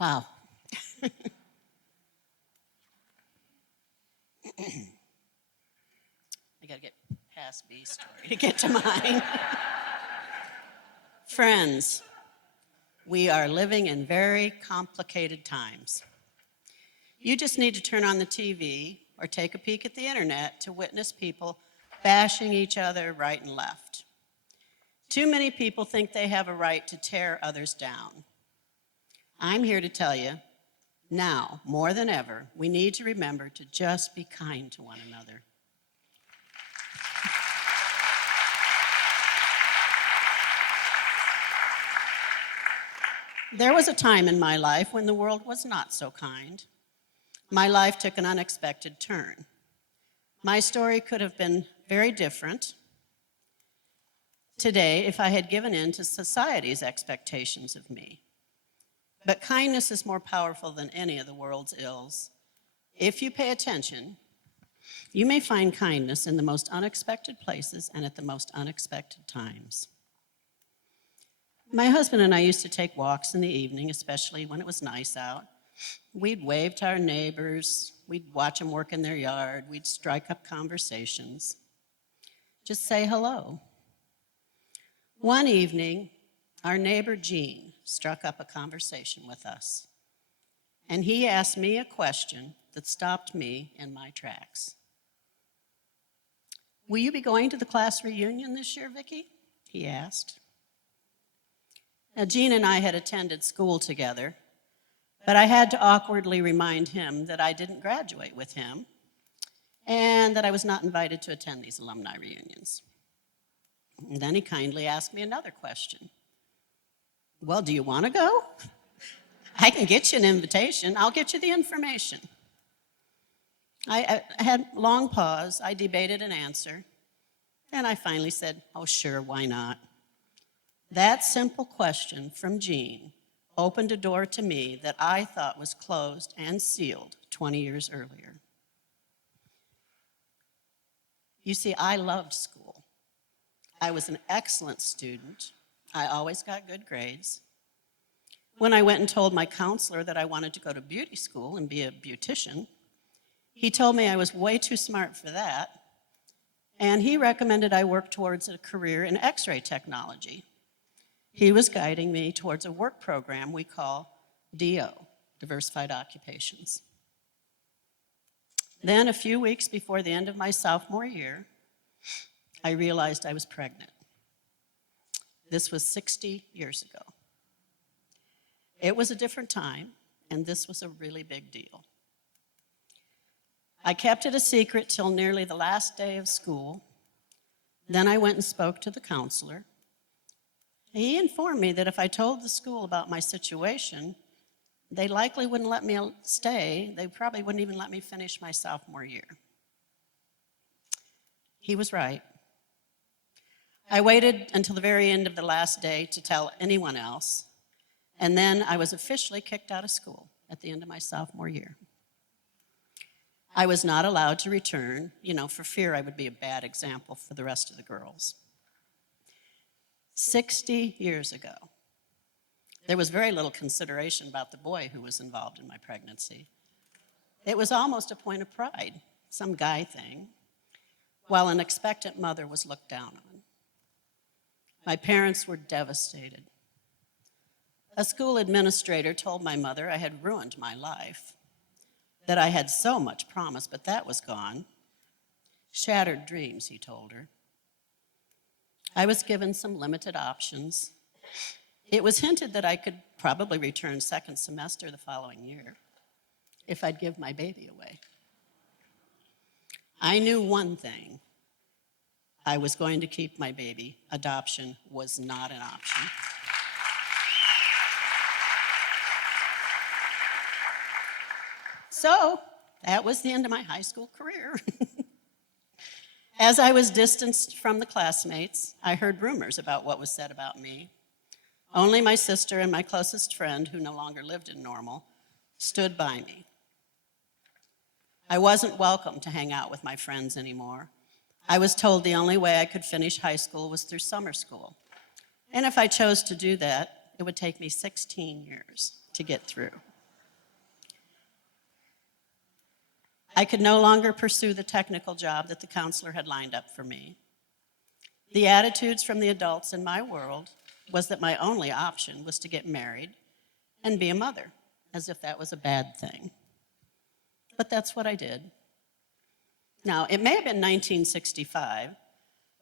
Wow. I got to get past B's story to get to mine. Friends, we are living in very complicated times. You just need to turn on the TV or take a peek at the internet to witness people bashing each other right and left. Too many people think they have a right to tear others down. I'm here to tell you, now, more than ever, we need to remember to just be kind to one another. There was a time in my life when the world was not so kind. My life took an unexpected turn. My story could have been very different today if I had given in to society's expectations of me. But kindness is more powerful than any of the world's ills. If you pay attention, you may find kindness in the most unexpected places and at the most unexpected times. My husband and I used to take walks in the evening, especially when it was nice out. We'd wave to our neighbors, we'd watch them work in their yard, we'd strike up conversations. Just say hello. One evening, our neighbor Gene struck up a conversation with us, and he asked me a question that stopped me in my tracks. "Will you be going to the class reunion this year, Vicki?" he asked. Now, Gene and I had attended school together, but I had to awkwardly remind him that I didn't graduate with him and that I was not invited to attend these alumni reunions. And then he kindly asked me another question. "Well, do you want to go? I can get you an invitation. I'll get you the information." I had a long pause. I debated an answer, and I finally said, "Oh, sure, why not?" That simple question from Gene opened a door to me that I thought was closed and sealed 20 years earlier. You see, I loved school. I was an excellent student. I always got good grades. When I went and told my counselor that I wanted to go to beauty school and be a beautician, he told me I was way too smart for that, and he recommended I work towards a career in X-ray technology. He was guiding me towards a work program we call DO, Diversified Occupations. Then, a few weeks before the end of my sophomore year, I realized I was pregnant. This was 60 years ago. It was a different time, and this was a really big deal. I kept it a secret till nearly the last day of school. Then I went and spoke to the counselor. He informed me that if I told the school about my situation, they likely wouldn't let me stay. They probably wouldn't even let me finish my sophomore year. He was right. I waited until the very end of the last day to tell anyone else, and then I was officially kicked out of school at the end of my sophomore year. I was not allowed to return, for fear I would be a bad example for the rest of the girls. 60 years ago, there was very little consideration about the boy who was involved in my pregnancy. It was almost a point of pride, some guy thing, while an expectant mother was looked down on. My parents were devastated. A school administrator told my mother I had ruined my life, that I had so much promise, but that was gone. Shattered dreams, he told her. I was given some limited options. It was hinted that I could probably return second semester the following year if I'd give my baby away. I knew one thing. I was going to keep my baby. Adoption was not an option. So that was the end of my high school career. As I was distanced from the classmates, I heard rumors about what was said about me. Only my sister and my closest friend, who no longer lived in Normal, stood by me. I wasn't welcome to hang out with my friends anymore. I was told the only way I could finish high school was through summer school. And if I chose to do that, it would take me 16 years to get through. I could no longer pursue the technical job that the counselor had lined up for me. The attitudes from the adults in my world was that my only option was to get married and be a mother, as if that was a bad thing. But that's what I did. Now, it may have been 1965,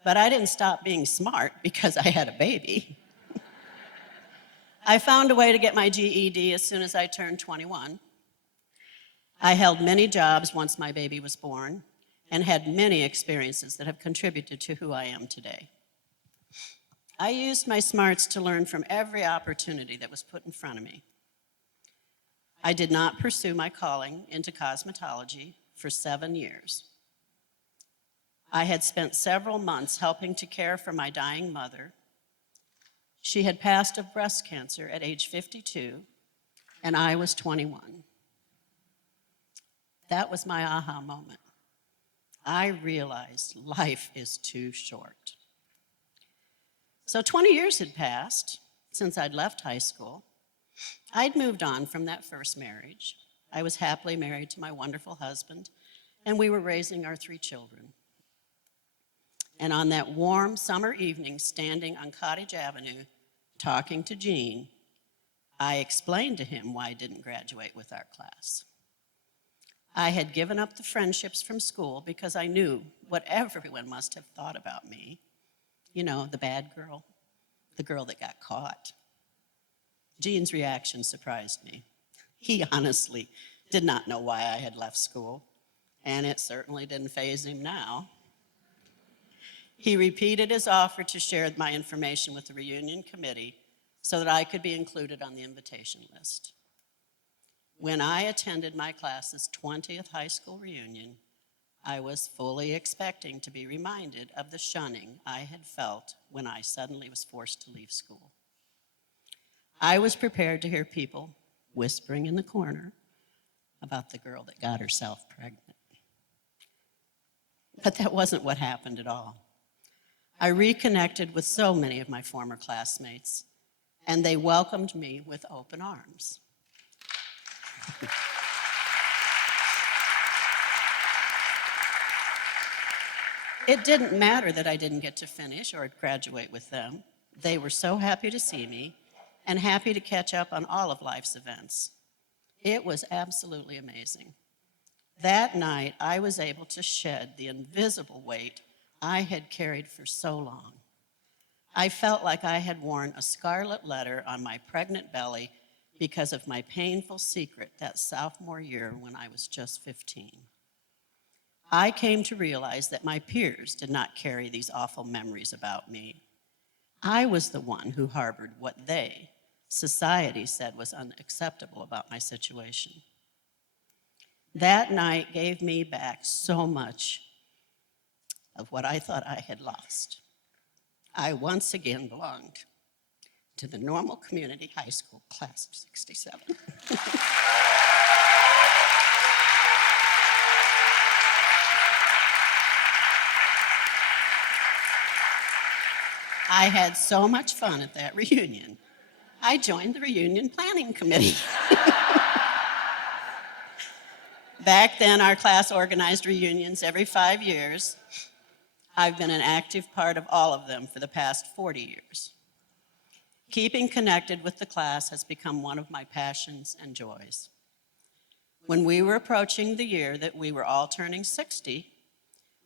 but I didn't stop being smart because I had a baby. I found a way to get my GED as soon as I turned 21. I held many jobs once my baby was born and had many experiences that have contributed to who I am today. I used my smarts to learn from every opportunity that was put in front of me. I did not pursue my calling into cosmetology for 7 years. I had spent several months helping to care for my dying mother. She had passed of breast cancer at age 52, and I was 21. That was my aha moment. I realized life is too short. So 20 years had passed since I'd left high school. I'd moved on from that first marriage. I was happily married to my wonderful husband, and we were raising our 3 children. And on that warm summer evening, standing on Cottage Avenue, talking to Gene, I explained to him why I didn't graduate with our class. I had given up the friendships from school because I knew what everyone must have thought about me. You know, the bad girl, the girl that got caught. Gene's reaction surprised me. He honestly did not know why I had left school, and it certainly didn't faze him now. He repeated his offer to share my information with the reunion committee so that I could be included on the invitation list. When I attended my class's 20th high school reunion, I was fully expecting to be reminded of the shunning I had felt when I suddenly was forced to leave school. I was prepared to hear people whispering in the corner about the girl that got herself pregnant. But that wasn't what happened at all. I reconnected with so many of my former classmates, and they welcomed me with open arms. It didn't matter that I didn't get to finish or graduate with them. They were so happy to see me and happy to catch up on all of life's events. It was absolutely amazing. That night, I was able to shed the invisible weight I had carried for so long. I felt like I had worn a scarlet letter on my pregnant belly because of my painful secret that sophomore year when I was just 15. I came to realize that my peers did not carry these awful memories about me. I was the one who harbored what they, society, said was unacceptable about my situation. That night gave me back so much of what I thought I had lost. I once again belonged to the normal community high school class of 67. I had so much fun at that reunion. I joined the reunion planning committee. Back then, our class organized reunions every 5 years. I've been an active part of all of them for the past 40 years. Keeping connected with the class has become one of my passions and joys. When we were approaching the year that we were all turning 60,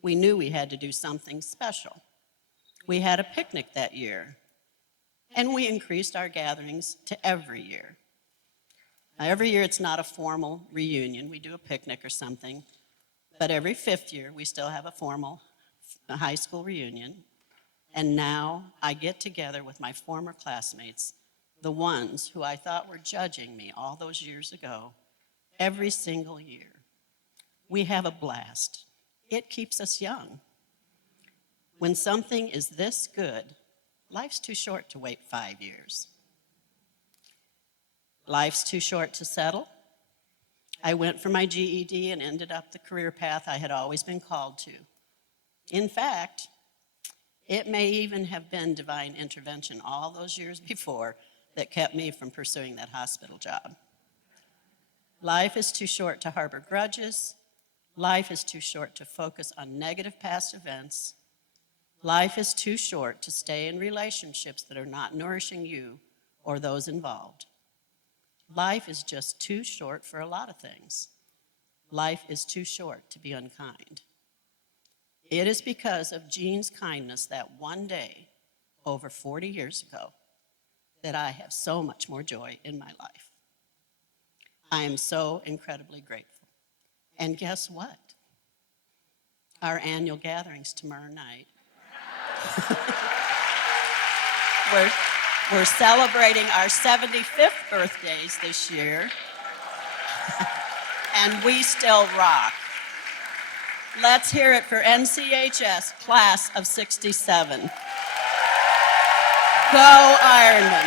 we knew we had to do something special. We had a picnic that year, and we increased our gatherings to every year. Now, every year it's not a formal reunion. We do a picnic or something, but every 5th year we still have a formal high school reunion. And now I get together with my former classmates, the ones who I thought were judging me all those years ago, every single year. We have a blast. It keeps us young. When something is this good, life's too short to wait 5 years. Life's too short to settle. I went for my GED and ended up the career path I had always been called to. In fact, it may even have been divine intervention all those years before that kept me from pursuing that hospital job. Life is too short to harbor grudges, Life is too short to focus on negative past events. Life is too short to stay in relationships that are not nourishing you or those involved. Life is just too short for a lot of things. Life is too short to be unkind. It is because of Jean's kindness that one day, over 40 years ago, that I have so much more joy in my life. I am so incredibly grateful. And guess what? Our annual gathering's tomorrow night. We're celebrating our 75th birthdays this year, and we still rock. Let's hear it for NCHS, class of '67. Go Ironmen.